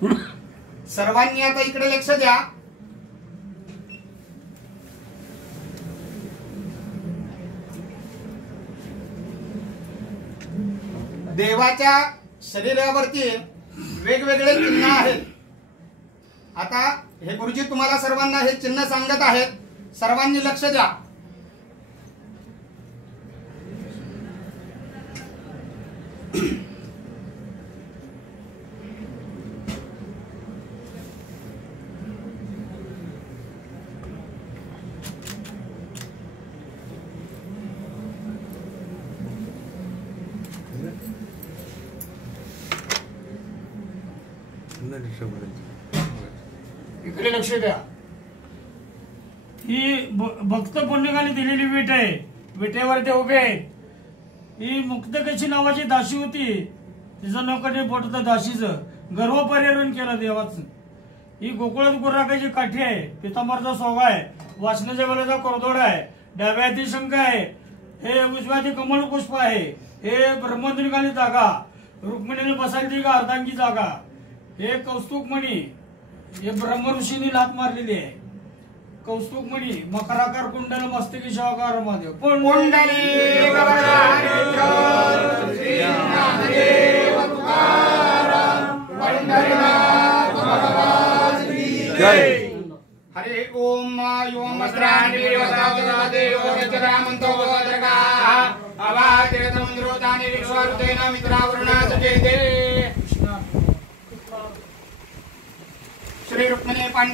सर्वांनी आता इकडे लक्ष द्या। देवाच्या शरीरावरती वेगवेगळे चिन्ह आहेत। आता हे गुरुजी तुम्हाला सर्वांना हे चिन्ह सांगत आहेत, सर्वांनी लक्ष द्या। इकडे लक्ष द्या। ही भक्त पुण्यकाली दिलेली विट आहे, विटेवर ते उभे आहेत। ही मुक्तकेशी नावाची दासी होती, तिचं नौकरी पोटत दासीचं गर्व परिहरण केलं देवाचं। ही गोकुळात गुराकाची काठी आहे, पितांबरचा सोगा आहे, वासनाच्या वेळेचा कोरदोड आहे, डाव्या हाती शंख आहे, हे उजव्या हाती कमळ पुष्प आहे, हे ब्रह्मद्विकाली जागा, रुक्मिणीने बसायची का अर्धांगी जागा, हे कौस्तुभमणी, हे ब्रह्म ऋषीने लात मारलेली आहे। कौस्तुभमणी मकराकार कुंडल मस्तकी शिवाकार महादेव जय। हरे ओम योम श्री रुक्मिणी पांडुरंग